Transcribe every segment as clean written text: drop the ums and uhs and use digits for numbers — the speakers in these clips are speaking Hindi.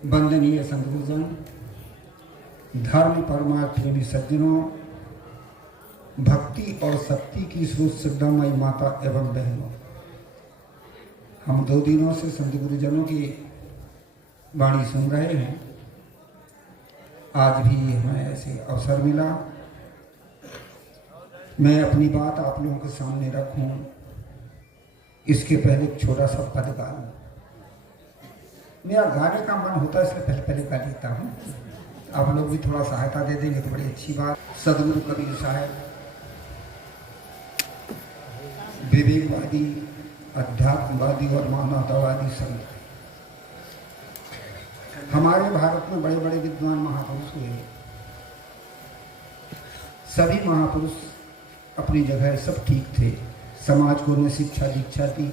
वंदनीय संतगुरुजन, धर्म परमार्थ प्रेमी सज्जनों, भक्ति और शक्ति की स्रोत सिद्धामयी माता एवं बहनों, हम 2 दिनों से संत गुरुजनों की वाणी सुन रहे हैं। आज भी हमें ऐसे अवसर मिला, मैं अपनी बात आप लोगों के सामने रखूं। इसके पहले एक छोटा सा पद गा लूं। मेरा गाने का मन होता है इसलिए पहले गा लेता हूँ। आप लोग भी थोड़ा सहायता दे देंगे तो बड़ी अच्छी बात। सदगुरु कबीर साहब विवेकवादी, अध्यात्मवादी और मानवतावादी संत। हमारे भारत में बड़े बड़े विद्वान महापुरुष हुए। सभी महापुरुष अपनी जगह सब ठीक थे। समाज को उन्हें शिक्षा दीक्षा दी,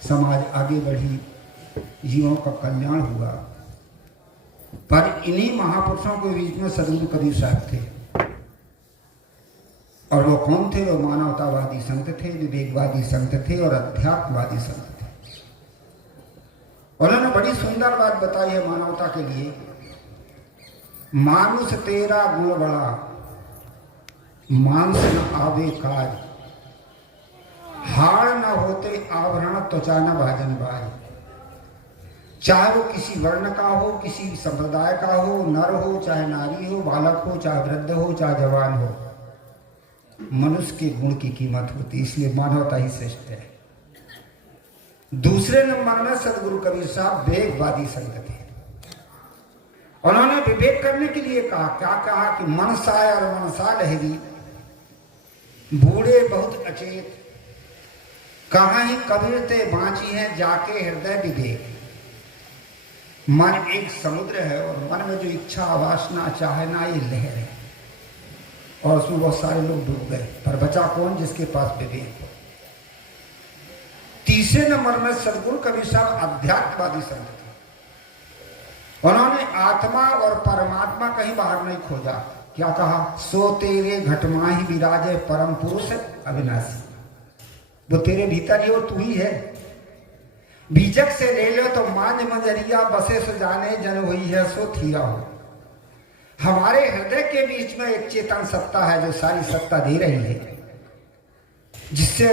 समाज आगे बढ़ी, जीवों का कल्याण हुआ। पर इन्हीं महापुरुषों के बीच में सदगुरु कबीर साहब थे। और वो कौन थे? वो मानवतावादी संत थे, विवेकवादी संत थे और अध्यात्मवादी संत थे। उन्होंने बड़ी सुंदर बात बताई है मानवता के लिए। मानुष तेरा गुण बड़ा, मांस न आवे काज, हाड़ न होते आवरण त्वचा न भाजन बाज। चाहे वो किसी वर्ण का हो, किसी संप्रदाय का हो, नर हो चाहे नारी हो, बालक हो चाहे वृद्ध हो चाहे जवान हो, मनुष्य के गुण की कीमत होती, इसलिए मानवता ही श्रेष्ठ है। दूसरे नंबर में सदगुरु कबीर साहब विवेकवादी संत थे। उन्होंने विवेक करने के लिए कहा, क्या कहा कि मनसाय और मनसा लहरी, बूढ़े बहुत अचेत, कहाँ ही कबीर ते बाँची है जाके हृदय विवेक। मन एक समुद्र है और मन में जो इच्छा वासना चाहना ये लहर है, और उसमें बहुत सारे लोग डूब गए, पर बचा कौन? जिसके पास विवेक हो। तीसरे नंबर में सदगुरु कबीर साहब अध्यात्मवादी संत थे। उन्होंने आत्मा और परमात्मा कहीं बाहर नहीं खोजा। क्या कहा? सो तेरे घटमा ही विराजे परम पुरुष अविनाशी। वो तेरे भीतर ही, वो तू ही है। बीजक से ले लो तो मांझ मंजरिया बसे सो जाने जन हुई है सो थीरा हो। हमारे हृदय के बीच में एक चेतन सत्ता है जो सारी सत्ता दे रही है, जिससे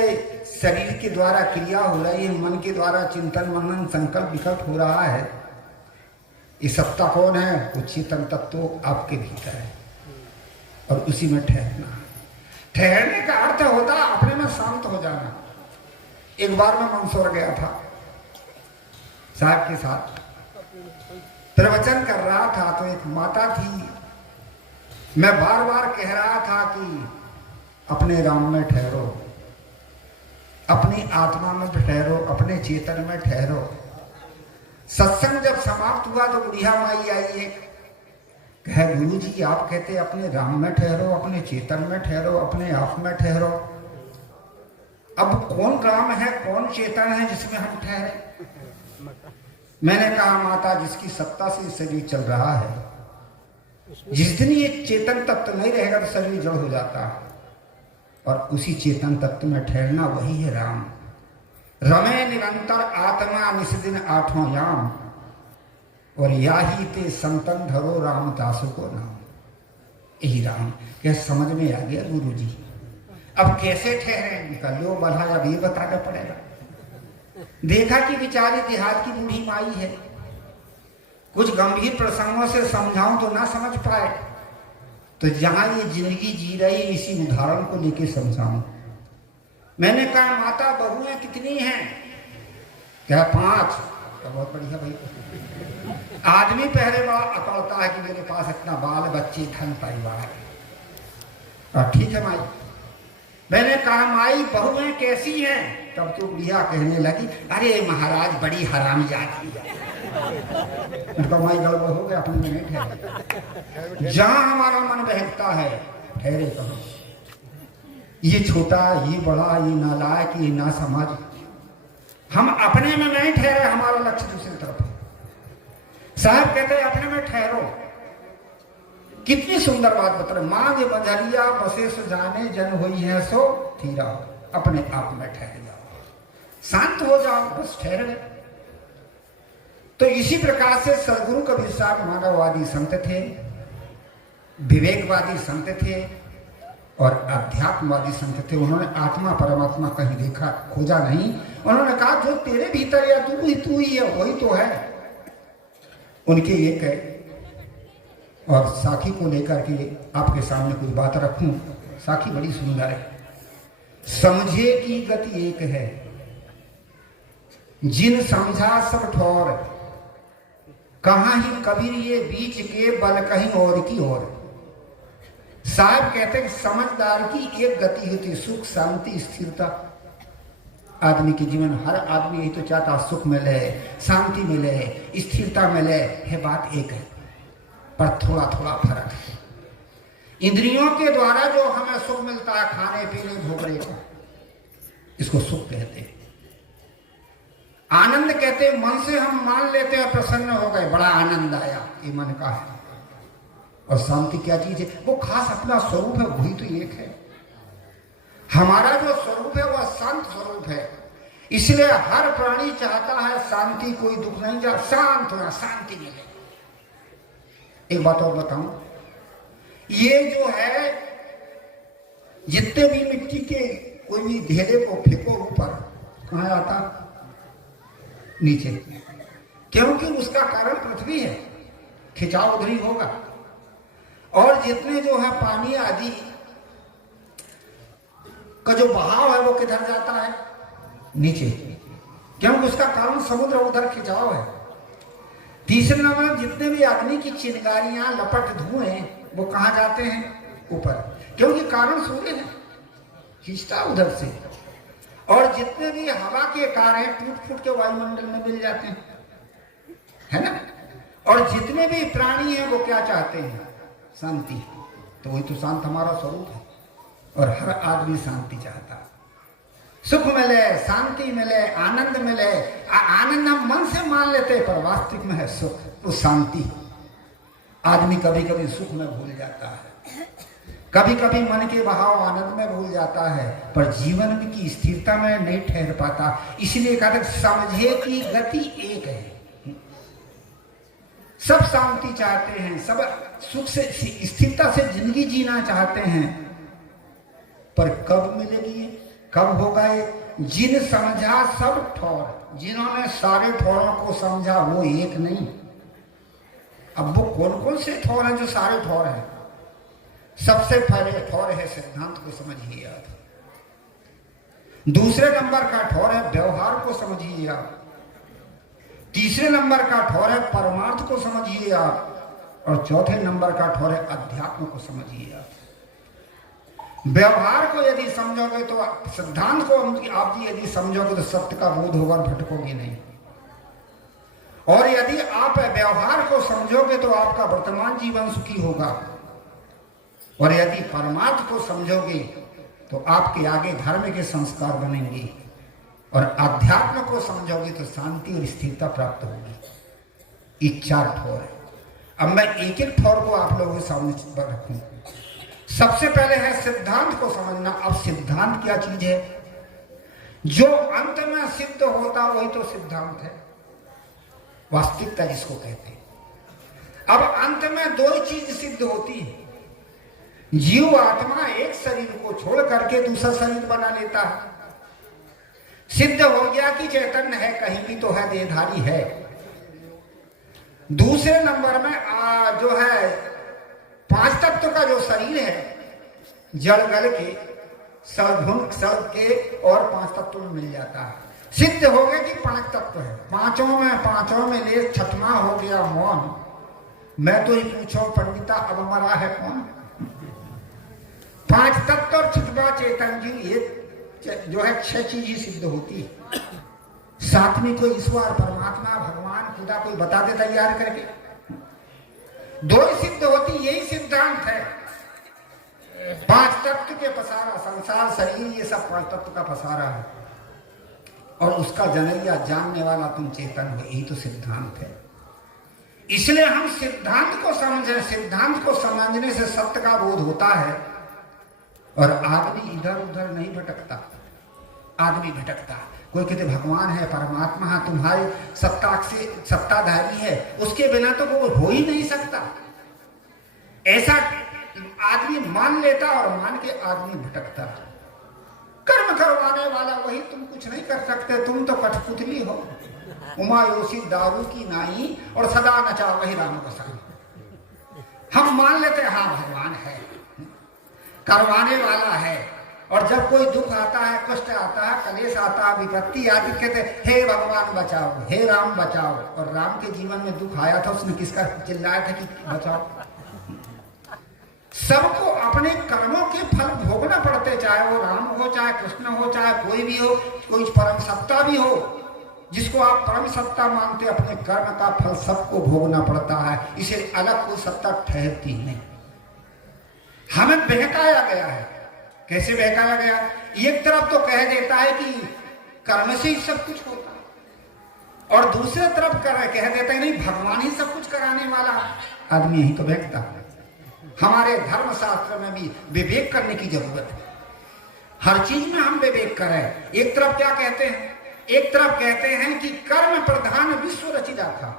शरीर के द्वारा क्रिया हो रही है, मन के द्वारा चिंतन मनन संकल्प विकल्प हो रहा है। ये सत्ता कौन है? वो चेतन तत्व आपके भीतर है, और उसी में ठहरना। ठहरने का अर्थ होता अपने में शांत हो जाना। एक बार मैं मंदसौर गया था साहब के साथ, प्रवचन कर रहा था, तो एक माता थी। मैं बार बार कह रहा था कि अपने राम में ठहरो, अपनी आत्मा में ठहरो, अपने चेतन में ठहरो। सत्संग जब समाप्त हुआ तो बुढ़िया माई आई है, कहे गुरु जी आप कहते अपने राम में ठहरो, अपने चेतन में ठहरो, अपने आप में ठहरो। अब कौन राम है, कौन चेतन है जिसमें हम ठहरे? मैंने कहा माता, जिसकी सत्ता से शरीर चल रहा है, जिस दिन ये चेतन तत्व नहीं रहेगा तो शरीर जड़ हो जाता है, और उसी चेतन तत्व में ठहरना वही है राम। रमे निरंतर आत्मा निस्दिन आठों याम, और याही ते संतन धरो रामदासो को नाम। यही राम। क्या समझ में आ गया गुरु जी? अब कैसे ठहरे? निकलो बल्हा, अब ये बताना पड़ेगा। देखा कि बेचारी देहात की बूढ़ी माई है, कुछ गंभीर प्रसंगों से समझाऊं तो ना समझ पाए, तो जहां ये जिंदगी जी रही इसी उदाहरण को लेके समझाऊं। मैंने कहा माता बहुएं कितनी हैं? क्या 5? तो बहुत बढ़िया भाई। आदमी पहले बार अकड़ता है कि मेरे पास इतना बाल बच्चे धन परिवार है। ठीक है माई। मैंने कहा माई बहुएं कैसी हैं? तब तो बुढ़िया कहने लगी, अरे महाराज बड़ी हरामजादी है। माई गड़बड़ हो गया, अपने में नहीं ठहरे। जहां हमारा मन बहकता है ठहरे कहाँ? ये छोटा, ये बड़ा, ये नालायक, ये ना समझ, हम अपने में नहीं ठहरे, हमारा लक्ष्य दूसरी तरफ है। साहब कहते हैं अपने में ठहरो। कितनी सुंदर बात बता रहे। मांग बंधरिया बसे सो जाने जन हुई है सो थीरा। अपने आप में ठहर जाओ, शांत हो जाओ, बस ठहर गए। तो इसी प्रकार से सदगुरु कबीर साहब मानववादी संत थे, विवेकवादी संत थे और अध्यात्मवादी संत थे। उन्होंने आत्मा परमात्मा कहीं देखा, खोजा नहीं। उन्होंने कहा जो तेरे भीतर या तू ही है, वही तो है। उनके एक है और साखी को लेकर के आपके सामने कुछ बात रखूं। साखी बड़ी सुंदर है। समझे की गति एक है, जिन समझा सब ठौर, कहां ही कबीर ये बीच के बल कहीं और की ओर। साहब कहते हैं समझदार की एक गति होती, सुख शांति स्थिरता। आदमी के जीवन, हर आदमी यही तो चाहता, सुख मिले, शांति मिले, स्थिरता मिले, है बात एक है, पर थोड़ा थोड़ा फर्क है। इंद्रियों के द्वारा जो हमें सुख मिलता है, खाने पीने भोगने का, इसको सुख कहते हैं। आनंद कहते हैं मन से हम मान लेते हैं, प्रसन्न हो गए, बड़ा आनंद आया, ये मन का है। और शांति क्या चीज है? वो खास अपना स्वरूप है, वही तो एक है। हमारा जो स्वरूप है वह शांत स्वरूप है। इसलिए हर प्राणी चाहता है शांति, कोई दुख नहीं चाहता, शांत होना, शांति मिले। एक बात और बताऊं, ये जो है जितने भी मिट्टी के कोई भी ढेले को फेंको ऊपर, कहां आता? नीचे, क्योंकि उसका कारण पृथ्वी है, खिंचाव उधर ही होगा। और जितने जो है पानी आदि का जो बहाव है वो किधर जाता है? नीचे, क्योंकि उसका कारण समुद्र, उधर खिंचाव है। तीसरे नंबर, जितने भी अग्नि की चिंगारियां, लपट, धुएं, वो कहां जाते हैं? ऊपर, क्योंकि कारण सूर्य है, खींचता उधर से। और जितने भी हवा के कार्य टूट फूट के वायुमंडल में मिल जाते हैं, है ना। और जितने भी प्राणी हैं वो क्या चाहते हैं? शांति। तो वही तो शांत हमारा स्वरूप है। और हर आदमी शांति चाहता है, सुख मिले, शांति मिले, आनंद मिले। आनंद हम मन से मान लेते हैं, पर वास्तविक में है सुख, तो शांति। आदमी कभी कभी सुख में भूल जाता है, कभी कभी मन के बहाव आनंद में भूल जाता है, पर जीवन की स्थिरता में नहीं ठहर पाता। इसलिए कहते समझे की गति एक है। सब शांति चाहते हैं, सब सुख से, स्थिरता से जिंदगी जीना चाहते हैं, पर कब मिलेगी, कब होगा ये? जिन समझा सब ठौर, जिन्होंने सारे ठौरों को समझा वो एक नहीं। अब वो कौन कौन से ठौर हैं जो सारे ठौर हैं? सबसे पहले ठौर है सिद्धांत को समझिए आप। दूसरे नंबर का ठौर है व्यवहार को समझिए आप। तीसरे नंबर का ठौर है परमार्थ को समझिए आप। और चौथे नंबर का ठौर है अध्यात्म को समझिए आप। व्यवहार को यदि समझोगे तो, सिद्धांत को आप जी यदि समझोगे तो सत्य का बोध होगा, भटकोगे नहीं। और यदि आप व्यवहार को समझोगे तो आपका वर्तमान जीवन सुखी होगा। और यदि परमार्थ को समझोगे तो आपके आगे धर्म के संस्कार बनेंगे। और अध्यात्म को समझोगे तो शांति और स्थिरता प्राप्त होगी। ये चार ठौर है। अब मैं एक एक ठौर को आप लोगों के सामने रखूं। सबसे पहले है सिद्धांत को समझना। अब सिद्धांत क्या चीज है? जो अंत में सिद्ध होता वही तो सिद्धांत है, वास्तविकता जिसको कहते हैं। अब अंत में दो ही चीज सिद्ध होती है। जीव आत्मा एक शरीर को छोड़ करके दूसरा शरीर बना लेता है। सिद्ध हो गया कि चैतन्य है, कहीं भी तो है, देहधारी है। दूसरे नंबर में जो है पांच तत्व का जो शरीर है, जल गल के, सलघुन सल के और पांच तत्व में मिल जाता है। सिद्ध हो गया कि पांच तत्व है। पांचों में ले छठवां हो गया मौन। मैं तो ही पूछो पंडिता, अब मरा है कौन? पांच तत्व और छठवां चेतन जी, ये जो है छह चीज ही सिद्ध होती है। सातवीं को ईश्वर, परमात्मा, भगवान, खुदा कोई बता दे तैयार करके। दो ही सिद्ध होती, यही सिद्धांत है। पांच तत्व के पसारा, संसार, शरीर, ये सब पांच तत्व का पसारा है। और उसका जनैया जानने वाला तुम चेतन हो, यही तो सिद्धांत है। इसलिए हम सिद्धांत को समझें। सिद्धांत को समझने से सत्य का बोध होता है और आदमी इधर उधर नहीं भटकता। आदमी भटकता, कोई कहते भगवान है, परमात्मा है, तुम्हारी सत्ता से सत्ताधारी है, उसके बिना तो वो हो ही नहीं सकता। ऐसा आदमी मान लेता और मान के आदमी भटकता। कर्म करवाने वाला वही, तुम कुछ नहीं कर सकते, तुम तो कठपुतली हो। उमायोसी दारू की नाई और सदा नचा वही राम गोसाई। हम मान लेते हाँ भगवान है, करवाने वाला है, और जब कोई दुख आता है, कष्ट आता है, कलेश आता है, विपत्ति आदि, कहते हे भगवान बचाओ, हे राम बचाओ। और राम के जीवन में दुख आया था, उसने किसका चिल्लाया था कि बचाओ? सबको अपने कर्मों के फल भोगना पड़ते, चाहे वो राम हो, चाहे कृष्ण हो, चाहे कोई भी हो, कोई परम सत्ता भी हो, जिसको आप परम सत्ता मानते, अपने कर्म का फल सबको भोगना पड़ता है। इसे अलग कोई सत्ता ठहरती नहीं। हमें बहकाया गया है। कैसे बहकाया गया? एक तरफ तो कह देता है कि कर्म से ही सब कुछ होता है, और दूसरे तरफ कह देता है नहीं, भगवान ही सब कुछ कराने वाला। आदमी यही तो बहकता है। हमारे धर्म शास्त्र में भी विवेक करने की जरूरत है। हर चीज में हम विवेक करें। एक तरफ क्या कहते हैं? एक तरफ कहते हैं कि कर्म प्रधान विश्व रचिता था,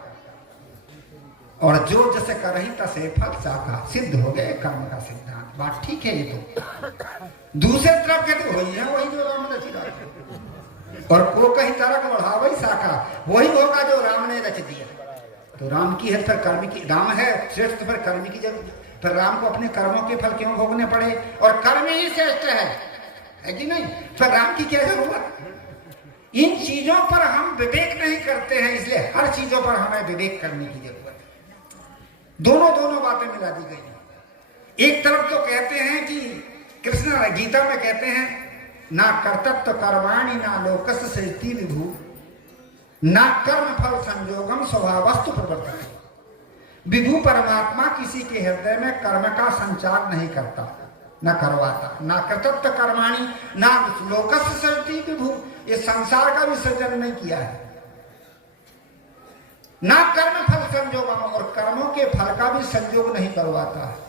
और जो जैसे करही तसे फल साखा, सिद्ध हो गए कर्म का सिद्धांत। बात ठीक है ये तो। दूसरे तरफ कहते वही है, वही जो राम ने रचिता था, और को कहीं तरक बढ़ा वही शाखा, वही होगा जो राम ने रच दिया। तो राम की है, फिर कर्म की, राम है श्रेष्ठ, तो फिर कर्म की जरूरत, फिर राम को अपने कर्मों के फल क्यों भोगने पड़े? और कर्म ही श्रेष्ठ है कि नहीं? फिर राम की क्या जरूरत? इन चीजों पर हम विवेक नहीं करते हैं, इसलिए हर चीजों पर हमें विवेक करने की जरूरत है। दोनों बातें मिला दी गई। एक तरफ तो कहते हैं कि कृष्ण गीता में कहते हैं, ना कर्तव्य कर्माणि ना लोकस्य सृष्टि विभू, ना कर्म फल संयोगम स्वभावस्तु प्रवर्तते। विभू परमात्मा किसी के हृदय में कर्म का संचार नहीं करता, न करवाता। ना कर्तव्य कर्माणि ना लोकस्य सृष्टि विभू, इस संसार का भी सृजन नहीं किया है। ना कर्म फल संयोगम, और कर्मों के फल का भी संयोग नहीं करवाता है।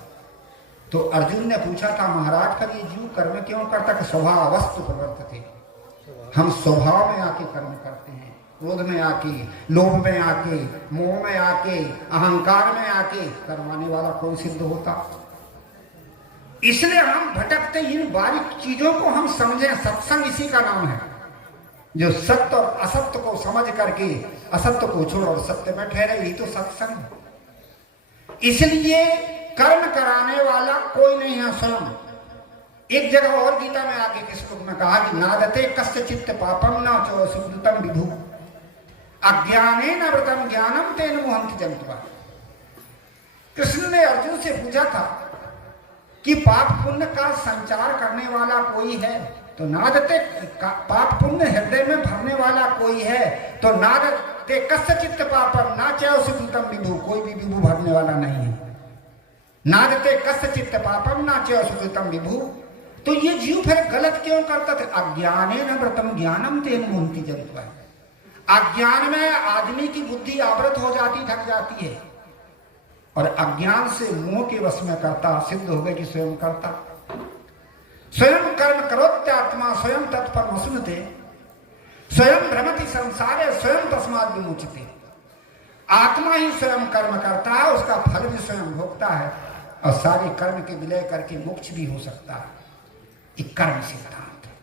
तो अर्जुन ने पूछा था, महाराज का ये जीव कर्म क्यों करता? कि स्वभावस्तु प्रवर्तते, हम स्वभाव में आके कर्म करते हैं, क्रोध में आके, लोभ में आके, मोह में आके, अहंकार में आके। करवाने वाला कौन सिद्ध होता? इसलिए हम भटकते। इन बारीक चीजों को हम समझें। सत्संग इसी का नाम है, जो सत्य और असत्य को समझ करके असत्य को छोड़ और सत्य में ठहरे, यही तो सत्संग। इसलिए कर्म कराने वाला कोई नहीं है, स्वयं। एक जगह और गीता में आगे के श्लोक में कहा कि नादते कस्य चित्त पापम न चो सुकृतम विभु, अज्ञानेन व्रतम ज्ञानम तेन मोहन्ति जन्तवः। कृष्ण ने अर्जुन से पूछा था कि पाप पुण्य का संचार करने वाला कोई है? तो नादते, पाप पुण्य हृदय में भरने वाला कोई है? तो नादते कस्य चित्त पापम न चो सुकृतम विभु, कोई भी विभु भरने वाला नहीं है। नादते कस्य चित्त पापम न चो सुकृतम विभु। तो ये जीव फिर गलत क्यों करता था? अज्ञानेन व्रतम ज्ञानम तेन मोहन्ति जन्तवः। अज्ञान में आदमी की बुद्धि आवृत हो जाती, ढक जाती है, और अज्ञान से मोह के वश में करता। सिद्ध हो गए कि स्वयं करता। स्वयं कर्म करोत्यात्मा स्वयं तत्फल सुनते, स्वयं भ्रमति संसारे स्वयं तस्मात् विमुच्यते। आत्मा ही स्वयं कर्म करता है, उसका फल भी स्वयं भोगता है, और सारे कर्म के विलय करके मोक्ष भी हो सकता है। एक कर्म सिद्धांत है,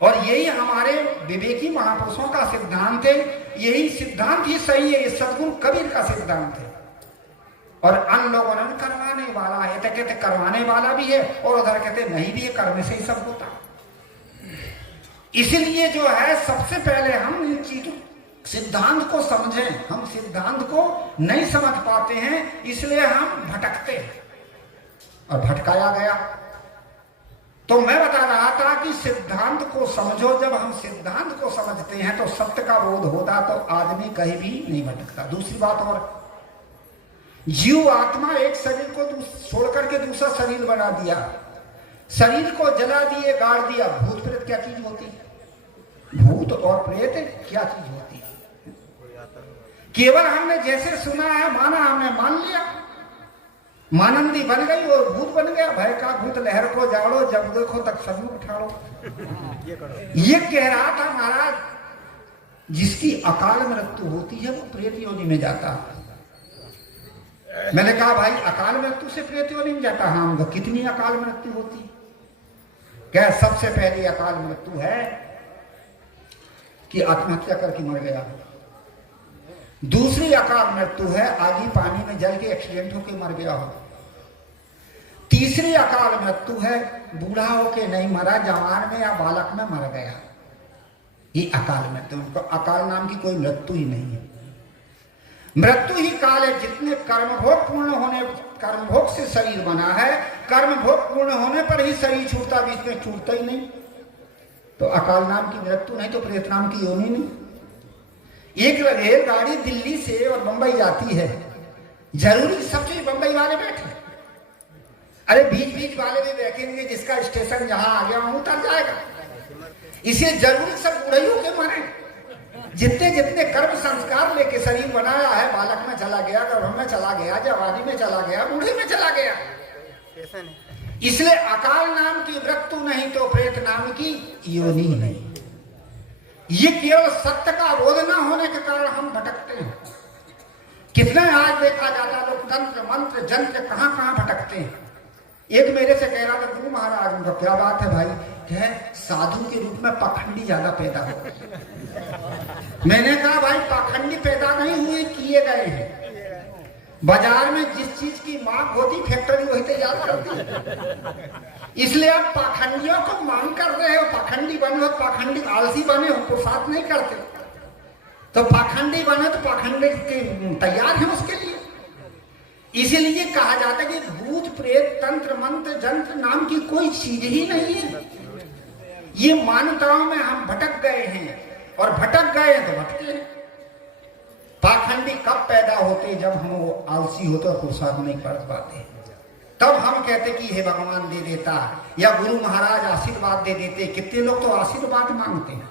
और यही हमारे विवेकी महापुरुषों का सिद्धांत है। यही सिद्धांत ही सही है। ये सद्गुरु कबीर का सिद्धांत है। और अन्य लोगों ने करवाने वाला है, तो कहते करवाने वाला भी है, और उधर कहते नहीं भी है, कर्म से ही सब होता। इसलिए जो है, सबसे पहले हम इन चीजों सिद्धांत को समझें। हम सिद्धांत को नहीं समझ पाते हैं, इसलिए हम भटकते हैं और भटकाया गया। तो मैं बता रहा था कि सिद्धांत को समझो। जब हम सिद्धांत को समझते हैं तो सत्य का बोध होता, तो आदमी कहीं भी नहीं भटकता। दूसरी बात, और जीव आत्मा एक शरीर को छोड़ करके दूसरा शरीर बना दिया, शरीर को जला दिए, गाड़ दिया। भूत प्रेत क्या चीज होती है? भूत और प्रेत क्या चीज होती है? केवल हमने जैसे सुना है, माना, हमने मान लिया, मानंदी बन गई और भूत बन गया। भय का भूत लहर को जाड़ो, जब देखो तक सभी उठाड़ो। ये कह रहा था महाराज, जिसकी अकाल मृत्यु होती है वो प्रेत योनि में जाता। मैंने कहा भाई अकाल मृत्यु से प्रेत योनि में जाता? हाँ। कितनी अकाल मृत्यु होती? क्या सबसे पहली अकाल मृत्यु है कि आत्महत्या करके मर गया। दूसरी अकाल मृत्यु है आगी पानी में जल के एक्सीडेंट होके मर गया हो। तीसरी अकाल मृत्यु है बूढ़ा होके नहीं मरा, जवान में या बालक में मर गया। ये अकाल मृत्यु। उनको अकाल नाम की कोई मृत्यु ही नहीं है। मृत्यु ही काल है। जितने कर्मभोग पूर्ण होने, कर्मभोग से शरीर बना है, कर्मभोग पूर्ण होने पर ही शरीर छूटता, बीच में छूटता ही नहीं। तो अकाल नाम की मृत्यु नहीं तो प्रेत नाम की योनि नहीं। एक रेलगाड़ी दिल्ली से और मुंबई जाती है, जरूरी सब चीज बंबई वाले बैठे? अरे बीच बीच वाले भी बैठेंगे, जिसका स्टेशन जहां आ गया वहां उतर जाएगा। इसे जरूरी सब बुढ़ई होके मरे। जितने जितने कर्म संस्कार लेके शरीर बनाया है, बालक में चला गया, गर्भ में चला गया, जवानी में चला गया, बूढ़े में चला गया। इसलिए अकाल नाम की मृत्यु नहीं तो प्रेत नाम की योनि नहीं। ये केवल सत्य का बोध न होने के कारण हम भटकते हैं। कितने आज देखा जाता लोग तंत्र मंत्र जंत्र कहां कहां भटकते हैं। एक मेरे से कह रहा था गुरु महाराज, उनका क्या बात है भाई? क्या साधु के रूप में पाखंडी ज्यादा पैदा हो गए। मैंने कहा भाई पाखंडी पैदा नहीं हुए, किए गए हैं। बाजार में जिस चीज की मांग होती फैक्ट्री वही तैयार करती है। इसलिए आप पाखंडियों को मांग कर रहे हो। पाखंडी बने हो, पाखंडी आलसी बने हो, पुरुषार्थ नहीं करते। तो पाखंडी बने तो पाखंडी तैयार है उसके लिए। इसीलिए कहा जाता है कि भूत प्रेत तंत्र मंत्र जंत्र नाम की कोई चीज ही नहीं है। ये मान्यताओं में हम भटक गए हैं, और भटक गए हैं तो भटके हैं। पाखंडी कब पैदा होते? जब हम आलसी होते और पुरुषार्थ नहीं कर पाते, तब हम कहते कि हे भगवान दे देता, या गुरु महाराज आशीर्वाद दे देते। कितने लोग तो आशीर्वाद मांगते हैं।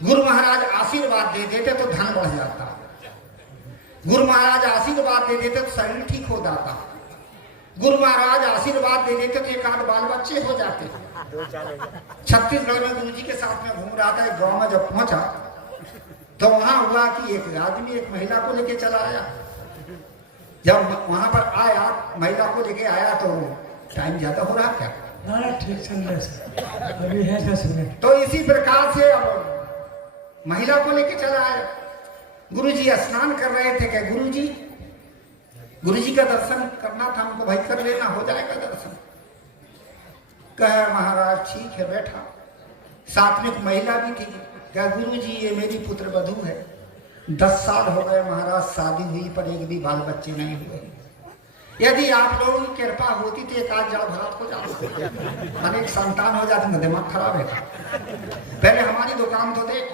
गुरु महाराज आशीर्वाद दे देते तो धन बढ़ जाता, गुरु महाराज आशीर्वाद दे देते तो शरीर ठीक हो जाता, गुरु महाराज आशीर्वाद दे देते तो एक आध बाल बच्चे हो जाते। छत्तीसगढ़ में गुरु जी के साथ में घूम रहा था, एक गांव में जब पहुंचा तो वहां हुआ कि एक आदमी एक महिला को लेके चला आया। जब वहां पर आया, महिला को लेके आया तो टाइम ज्यादा हो रहा क्या? ठीक चल रहा है, अभी है 10 मिनट। तो इसी प्रकार से अब महिला को लेके चला आया। गुरुजी स्नान कर रहे थे। क्या गुरुजी का दर्शन करना था हमको भाई, कर लेना, हो जाएगा दर्शन। कहे महाराज ठीक है, बैठा। साथ में एक महिला भी थी। क्या गुरुजी ये मेरी पुत्र वधू है, 10 साल हो गए महाराज शादी हुई पर एक भी बाल बच्चे नहीं हुए। यदि आप लोगों की कृपा होती तो एक आध जड़ भरत हो जाता, अनेक संतान हो जाते। दिमाग खराब है। पहले हमारी दुकान तो देख,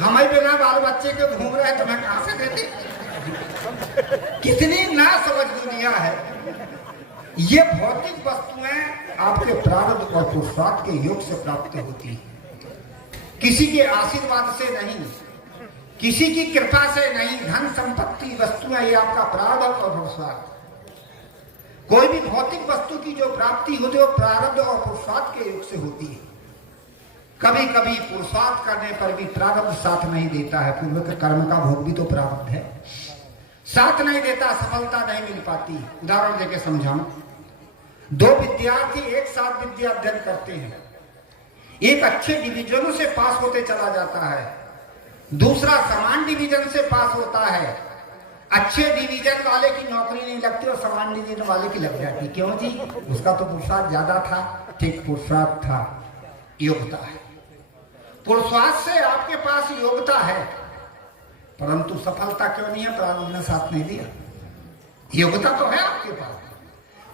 हमें बिना बाल बच्चे के घूम रहे तो मैं कहां से देते? कितनी ना समझ दुनिया है। ये भौतिक वस्तुएं आपके प्रारब्ध और पुरुषार्थ के योग से प्राप्त होती है, किसी के आशीर्वाद से नहीं, किसी की कृपा से नहीं। धन संपत्ति वस्तुएं ये आपका प्रारब्ध और पुरुषार्थ। कोई भी भौतिक वस्तु की जो प्राप्ति होती है वो प्रारब्ध और पुरुषार्थ के योग से होती है। कभी कभी पुरुषार्थ करने पर भी प्रारब्ध साथ नहीं देता है। पूर्व के कर्म का भोग भी तो प्रारब्ध है, साथ नहीं देता, सफलता नहीं मिल पाती। उदाहरण देके समझाऊं। 2 विद्यार्थी एक साथ विद्या अध्ययन करते हैं। एक अच्छे डिवीजनों से पास होते चला जाता है, दूसरा समान डिवीजन से पास होता है। अच्छे डिवीजन वाले की नौकरी नहीं लगती और समान डिवीजन वाले की लग जाती। क्यों जी? उसका तो पुरुषार्थ ज्यादा था। ठीक, पुरुषार्थ था, योग्यता है। पुरुषार्थ से आपके पास योग्यता है, परंतु सफलता क्यों नहीं है? प्रारब्ध ने साथ नहीं दिया। योग्यता तो है आपके पास,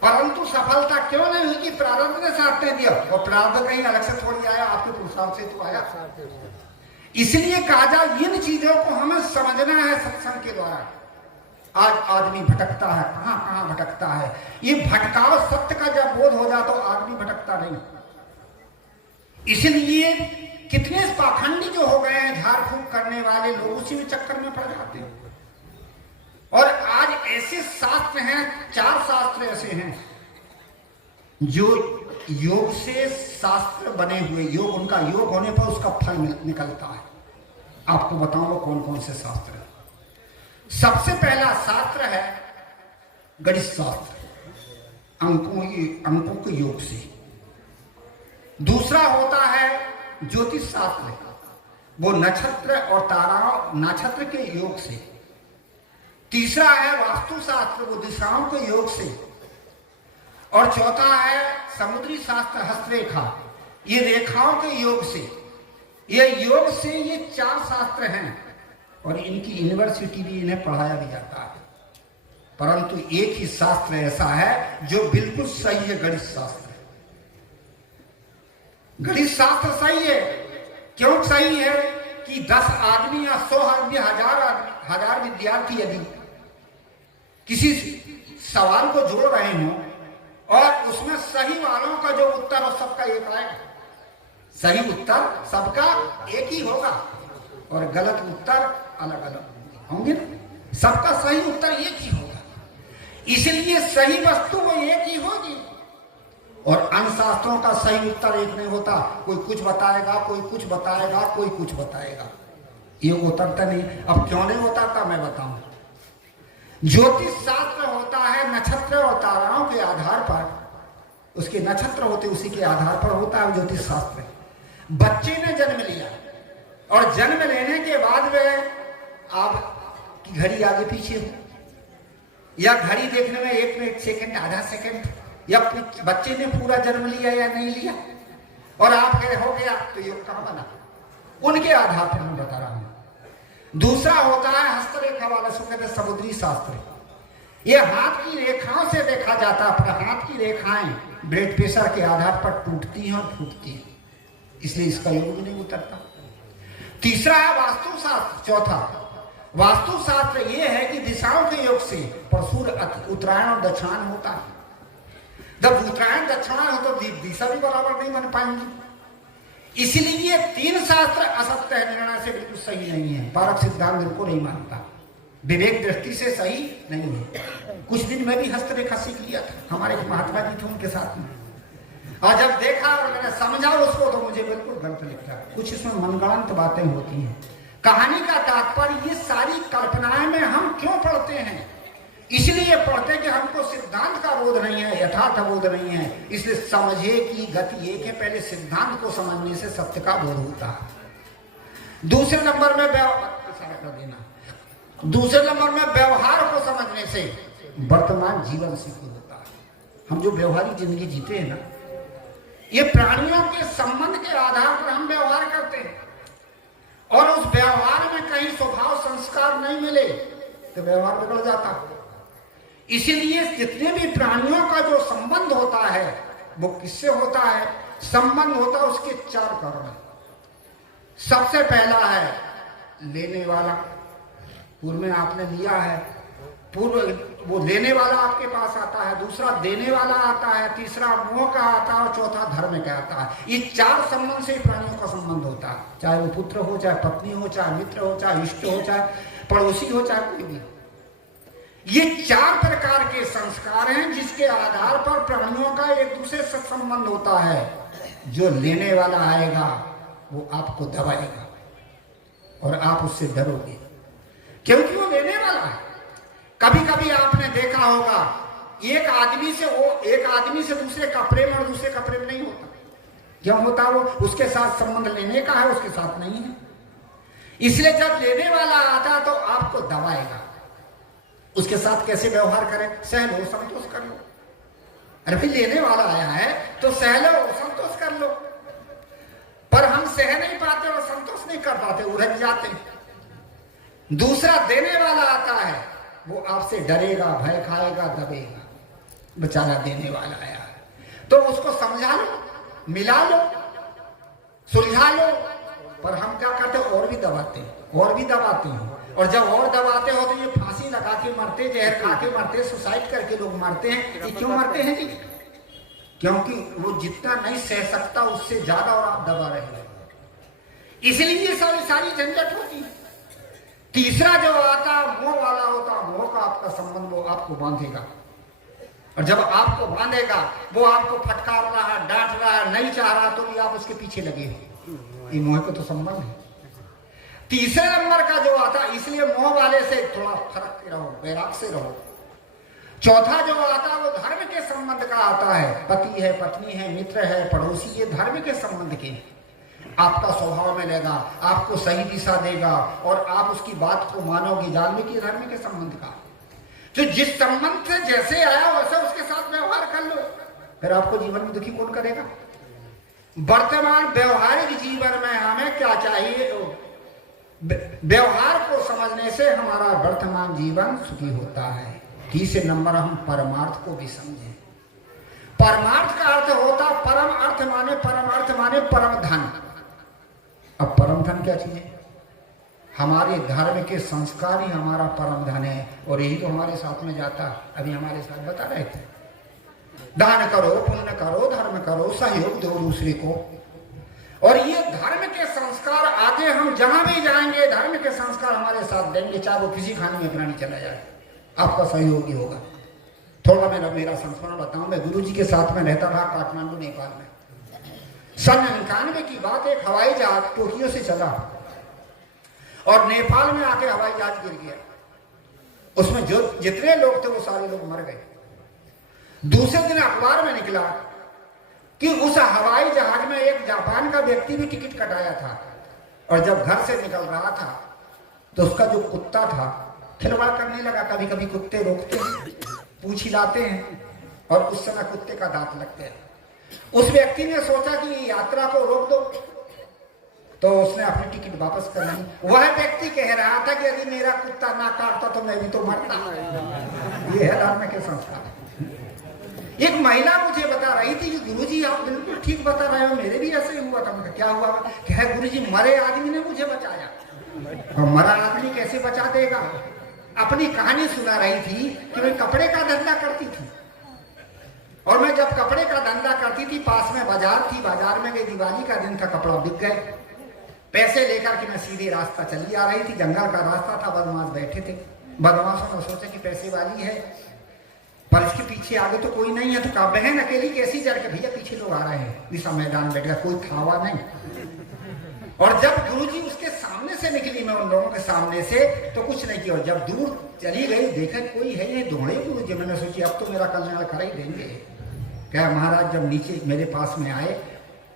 परंतु सफलता क्यों नहीं हुई? कि प्रारब्ध ने साथ नहीं दिया। और प्रारब्ध कहीं अलग से थोड़ी आया, आपके पुरुषार्थ से तो आया। इसलिए कहा जाए इन चीजों को हमें समझना है सत्संग के द्वारा। आज आदमी भटकता है, कहां कहां भटकता है। ये भटकाव सत्य का जब बोध हो जाए तो आदमी भटकता नहीं। इसलिए कितने पाखंडी जो हो गए हैं, झाड़ फूक करने वाले लोग उसी में चक्कर में पड़ जाते हैं। और आज ऐसे शास्त्र हैं, 4 शास्त्र ऐसे हैं जो योग से शास्त्र बने हुए, योग उनका योग होने पर उसका फल निकलता है। आपको बताऊंगा कौन कौन से शास्त्र है। सबसे पहला शास्त्र है गणित शास्त्र, अंकों के योग से। दूसरा होता है ज्योतिष शास्त्र, वो नक्षत्र और ताराओं नक्षत्र के योग से। तीसरा है वास्तु शास्त्र, वो दिशाओं के योग से। और चौथा है समुद्री शास्त्र, हस्तरेखा, ये रेखाओं के योग से। ये योग से ये 4 शास्त्र हैं और इनकी यूनिवर्सिटी भी इन्हें पढ़ाया भी जाता है। परंतु एक ही शास्त्र ऐसा है जो बिल्कुल सही है, गणित शास्त्र। गणित शास्त्र सही है। क्यों सही है कि 10 आदमी या 100 आदमी, हजार विद्यार्थी यदि किसी सवाल को जोड़ रहे हों और उसमें सही वालों का जो उत्तर हो सबका एक आएगा, सही उत्तर सबका एक ही होगा और गलत उत्तर अलग अलग होंगे ना। सबका सही उत्तर एक ही होगा, इसलिए सही वस्तु वो एक ही होगी। और अन्य शास्त्रों का सही उत्तर एक नहीं होता, कोई कुछ बताएगा, कोई कुछ बताएगा, कोई कुछ बताएगा, ये उतरता नहीं। अब क्यों नहीं उतरता मैं बताऊं। ज्योतिष शास्त्र होता है नक्षत्र और ताराओं के आधार पर, उसके नक्षत्र होते उसी के आधार पर होता है ज्योतिष शास्त्र। बच्चे ने जन्म लिया और जन्म लेने के बाद में आपकी घड़ी आगे पीछे हो, या घड़ी देखने में 1 मिनट, सेकंड, आधा सेकंड, या बच्चे ने पूरा जन्म लिया या नहीं लिया और आप कहे हो गया, तो योग कहां बना? उनके आधार पर मैं बता रहा हूं। दूसरा होता है हस्तरेखा वाला, सो कहते हैं समुद्री शास्त्र। ये हाथ की रेखाओं से देखा जाता है, पर हाथ की रेखाएं ब्लड प्रेशर के आधार पर टूटती हैं और फूटती हैं, इसलिए इसका योग नहीं उतरता। तीसरा है वास्तु शास्त्र। चौथा वास्तु शास्त्र ये है कि दिशाओं के योग से परशुर उत्तरायण और दक्षिणायन होता है। जब उत्तरायण दक्षिणायन हो तो दिशा भी बराबर नहीं बन पाएंगी। इसलिए 3 शास्त्र असत्य है, निर्णय से बिल्कुल सही नहीं है। पारक सिद्धांत बिल्कुल नहीं मानता, विवेक दृष्टि से सही नहीं है। कुछ दिन मैं भी हस्तरेखा सीख लिया था, हमारे महात्मा जी थे उनके साथ में, और जब देखा और मैंने समझा उसको तो मुझे बिल्कुल गलत लगता। कुछ इसमें मनगढ़ंत बातें होती हैं। कहानी का तात्पर्य ये सारी कल्पनाएं में हम क्यों पढ़ते हैं? इसलिए पढ़ते कि हमको सिद्धांत का बोध नहीं है, यथार्थ बोध नहीं है। इसलिए समझे की गति एक है, पहले सिद्धांत को समझने से सत्य का बोध होता है। दूसरे नंबर में व्यवहार को समझने से वर्तमान जीवन सिद्ध होता है। हम जो व्यवहारिक जिंदगी जीते हैं ना, ये प्राणियों के संबंध के आधार पर हम व्यवहार करते हैं, और उस व्यवहार में कहीं स्वभाव संस्कार नहीं मिले तो व्यवहार बिगड़ जाता है। इसीलिए जितने भी प्राणियों का जो संबंध होता है वो किससे होता है? संबंध होता है उसके 4 कारण। सबसे पहला है लेने वाला, पूर्व में आपने लिया है, पूर्व वो लेने वाला आपके पास आता है। दूसरा देने वाला आता है, तीसरा मोह का आता है, और चौथा धर्म का आता है। ये 4 संबंध से प्राणियों का संबंध होता है, चाहे वो पुत्र हो, चाहे पत्नी हो, चाहे मित्र हो, चाहे इष्ट हो, चाहे पड़ोसी हो, चाहे कोई भी। ये 4 प्रकार के संस्कार हैं जिसके आधार पर प्राणियों का एक दूसरे से संबंध होता है। जो लेने वाला आएगा वो आपको दबाएगा और आप उससे डरोगे, क्योंकि वो लेने वाला है। कभी कभी आपने देखा होगा एक आदमी से दूसरे का प्रेम और दूसरे का प्रेम नहीं होता। क्यों होता? वो उसके साथ संबंध लेने का है, उसके साथ नहीं है। इसलिए जब लेने वाला आता तो आपको दबाएगा। उसके साथ कैसे व्यवहार करें? सह लो, संतोष कर लो। अरे भाई लेने वाला आया है तो सह लो, संतोष कर लो। पर हम सह नहीं पाते और संतोष नहीं कर पाते, उलझ जाते। दूसरा देने वाला आता है, वो आपसे डरेगा, भय खाएगा, दबेगा। बेचारा देने वाला आया है तो उसको समझा लो, मिला लो, सुलझा लो। पर हम क्या करते? और भी दबाते हैं। और जब और दबाते हो तो ये फांसी लगा के मरते, जहर खा के मरते, सुसाइड करके लोग मरते हैं। ये क्यों मरते हैं जी? क्योंकि वो जितना नहीं सह सकता उससे ज्यादा और आप दबा रहे हैं, इसलिए सारी झंझट होती है। तीसरा जो आता मोह वाला होता, मोह का आपका संबंध वो आपको बांधेगा। और जब आपको बांधेगा, वो आपको फटकार रहा, डांट रहा, नहीं चाह रहा, तो भी आप उसके पीछे लगे हो। ये मोह को तो संबंध है। तीसरे नंबर का जो आता, इसलिए मोह वाले से थोड़ा फर्क रहो, वैराग से रहो। चौथा जो आता है वो धर्म के संबंध का आता है। पति है, पत्नी है, मित्र है, पड़ोसी, ये धर्म के संबंध के। आपका स्वभाव में लेगा, आपको सही दिशा देगा और आप उसकी बात को मानोगे, वाल्मीकि धर्म के संबंध का। तो जिस संबंध से जैसे आया वैसे उसके साथ व्यवहार कर लो, फिर आपको जीवन में दुखी कौन करेगा। वर्तमान व्यवहारिक जीवन में हमें क्या चाहिए? व्यवहार को समझने से हमारा वर्तमान जीवन सुखी होता है। तीसरे नंबर हम परमार्थ को भी समझें। परमार्थ का अर्थ होता परम अर्थ माने, परम अर्थ माने परम धन। अब परम धन क्या चीज है? हमारे धर्म के संस्कार ही हमारा परम धन है, और यही तो हमारे साथ में जाता। अभी हमारे साथ बता रहे थे, दान करो, पुण्य करो, धर्म करो, सहयोग दो दूसरे को। और ये धर्म के संस्कार आगे हम जहां भी जाएंगे, धर्म के संस्कार हमारे साथ देंगे, चाहे वो किसी खाने में प्राणी चला जाए, आपका सहयोग ही होगा। थोड़ा मैं मेरा संस्मरण बताऊं। मैं गुरु जी के साथ में रहता रहा काठमांडू, नेपाल में। सन 91 की बात, एक हवाई जहाज टोक्यो से चला और नेपाल में आके हवाई जहाज गिर गया। उसमें जो जितने लोग थे वो सारे लोग मर गए। दूसरे दिन अखबार में निकला कि उस हवाई जहाज में एक जापान का व्यक्ति भी टिकट कटाया था, और जब घर से निकल रहा था तो उसका जो कुत्ता था खिलवाड़ करने लगा। कभी कभी कुत्ते रोकते हैं, पूंछ हिलाते हैं, और उस समय कुत्ते का दांत लगते हैं। उस व्यक्ति ने सोचा कि यात्रा को रोक दो, तो उसने अपनी टिकट वापस कर ली। वह व्यक्ति कह रहा था कि यदि मेरा कुत्ता ना काटता तो मैं भी तो मरता। ये है धर्म के संस्कार। एक महिला मुझे बता रही थी कि गुरुजी आप बिल्कुल ठीक बता रहे हो, मेरे भी ऐसे ही हुआ था। मैं क्या हुआ? क्या गुरुजी, मरे आदमी ने मुझे बचाया। और मरा आदमी कैसे बचा देगा? अपनी कहानी सुना रही थी कि मैं कपड़े का धंधा करती थी, और मैं जब कपड़े का धंधा करती थी, पास में बाजार थी, बाजार में गई, दिवाली का दिन था, कपड़ा बिक गए। पैसे लेकर के मैं सीधे रास्ता चली आ रही थी, जंगल का रास्ता था, बदमाश बैठे थे। बदमाशों ने सोचा कि पैसे वाली है, पर इसके पीछे आगे तो कोई नहीं है, तो कहा बहन अकेली कैसी जा रही? भैया पीछे लोग आ रहे हैं। निशा मैदान बैठ गया, कोई था हुआ नहीं। और जब गुरुजी उसके सामने से निकली, मैं उन लोगों के सामने से, तो कुछ नहीं किया। जब दूर चली गई, देखा कोई है नहीं, दौड़े गुरुजी। मैंने सोची अब तो मेरा कल्याण कर ही देंगे। क्या महाराज जब नीचे मेरे पास में आए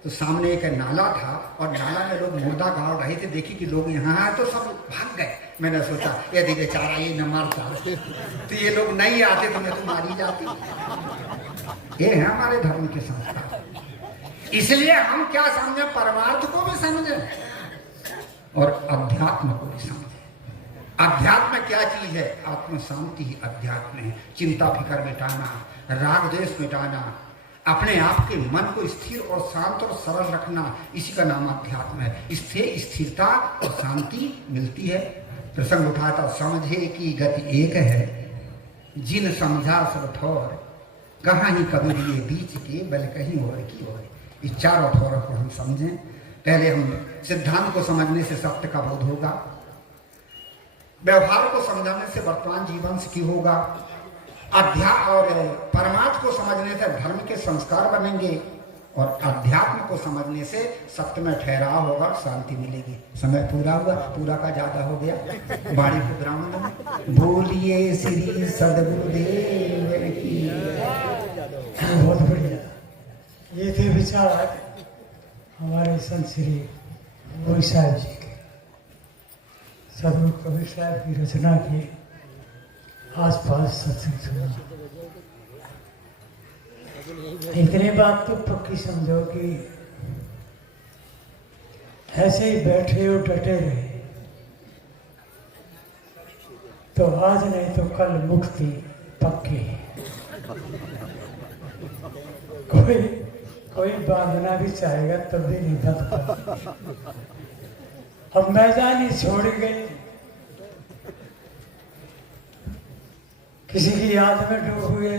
तो सामने एक नाला था, और नाला में लोग मुर्दा गाड़ रहे थे। देखी कि लोग यहाँ आए तो सब भाग गए। मैंने सोचा यदि बेचारा ये न मरता तो ये लोग नहीं आते तो मैं तो मारी जाती। ये है हमारे धर्म के संस्कार। इसलिए हम क्या समझे? परमार्थ को भी समझे और अध्यात्म को भी समझे। अध्यात्म क्या चीज है? आत्म शांति ही अध्यात्म है। चिंता फिकर मिटाना, राग द्वेष मिटाना, अपने आप के मन को स्थिर और शांत और सरल रखना, इसी का नाम अध्यात्म है। इससे स्थिरता और शांति मिलती है। प्रसंग उठा था, समझे की गति एक है, जिन समझा सब ठोर, कहाँ ही कबीर ये बीच के बल कहीं और की ओर। इस चारों ठोरों को हम समझें। पहले हम सिद्धांत को समझने से सत्य का बोध होगा, व्यवहार को समझाने से वर्तमान जीवन सुखी होगा, अध्यात्म और परमात्मा को समझने से धर्म के संस्कार बनेंगे, और अध्यात्म को समझने से सत्य में ठहराव होगा, शांति मिलेगी। समय पूरा हुआ, पूरा का ज्यादा हो गया। बाड़ी को ब्राह्मण बोलिए श्री सदगुरुदेव की। बहुत बढ़िया। ये थे विचार हमारे संत श्री गोई साहब जी के, सदगुरु कबीर साहब की रचना की आसपास सत्संग सुना। इतनी बात तो पक्की समझो कि ऐसे ही बैठे हो डटे रहे तो आज नहीं तो कल मुक्ति पक्की। कोई बांधना भी चाहेगा तब भी नहीं बंधता। अब मैदान ही छोड़ गए, किसी की याद में डूब हुए,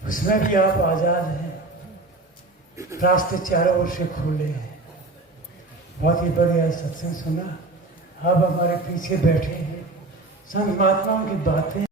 उसमें भी आप आजाद हैं। रास्ते चारों ओर से खुले हैं। बहुत ही बढ़िया सत्संग सुना। आप हमारे पीछे बैठे हैं, संत महात्माओं की बातें